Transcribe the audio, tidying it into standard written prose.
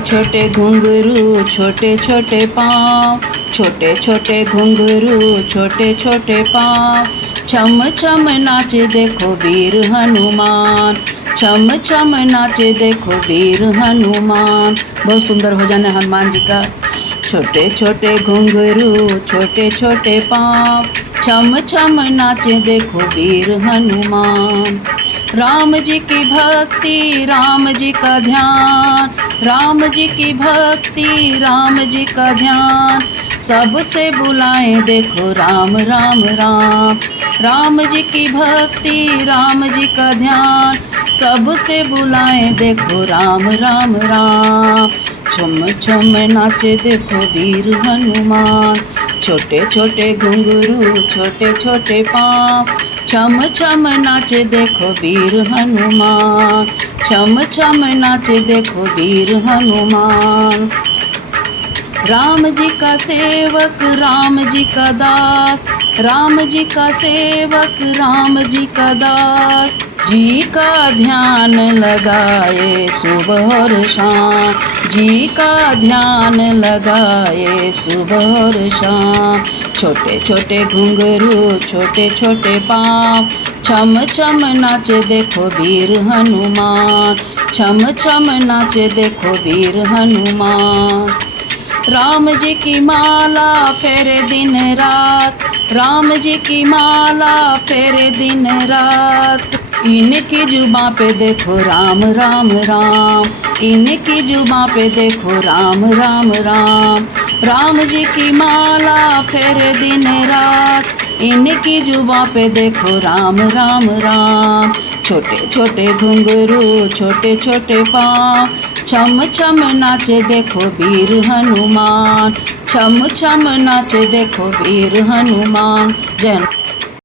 छोटे घुंघरू छोटे छोटे पाँव, छोटे छोटे घुंघरू छोटे छोटे पाँव, छम छम नाचे देखो वीर हनुमान, छम छम नाचे देखो वीर हनुमान। बहुत सुंदर भजन है हनुमान जी का। छोटे छोटे घुंघरू छोटे छोटे पाँव, छम छम नाचे देखो वीर हनुमान। राम जी की भक्ति राम जी का ध्यान, राम जी की भक्ति राम जी का ध्यान, सबसे बुलाएं देखो राम राम राम। राम जी की भक्ति राम जी का ध्यान, सबसे बुलाएं देखो राम राम राम। छम छम नाचे देखो वीर हनुमान, छोटे छोटे घुंघरू छोटे छोटे पाँव, छम छम नाचे देखो वीर हनुमान, छम छम नाचे देखो वीर हनुमान। राम जी का सेवक राम जी का दास, राम जी का सेवक राम जी का दास, जी का ध्यान लगाए सुबह और शाम, जी का ध्यान लगाए सुबह और शाम। छोटे छोटे घुंघरू छोटे छोटे पाँव, छम छम नाचे देखो वीर हनुमान, छम छम नाचे देखो वीर हनुमान। राम जी की माला फेरे दिन रात, राम जी की माला फेरे दिन रात, इनकी जुबां पे देखो राम राम राम, इनकी जुबां पे देखो राम राम राम। राम जी की माला फेरे दिन रात, इनकी जुबां पे देखो राम राम राम। छोटे छोटे घुंघरू छोटे छोटे पाँव, छम छम नाचे देखो वीर हनुमान, छम छम नाचे देखो वीर हनुमान। जय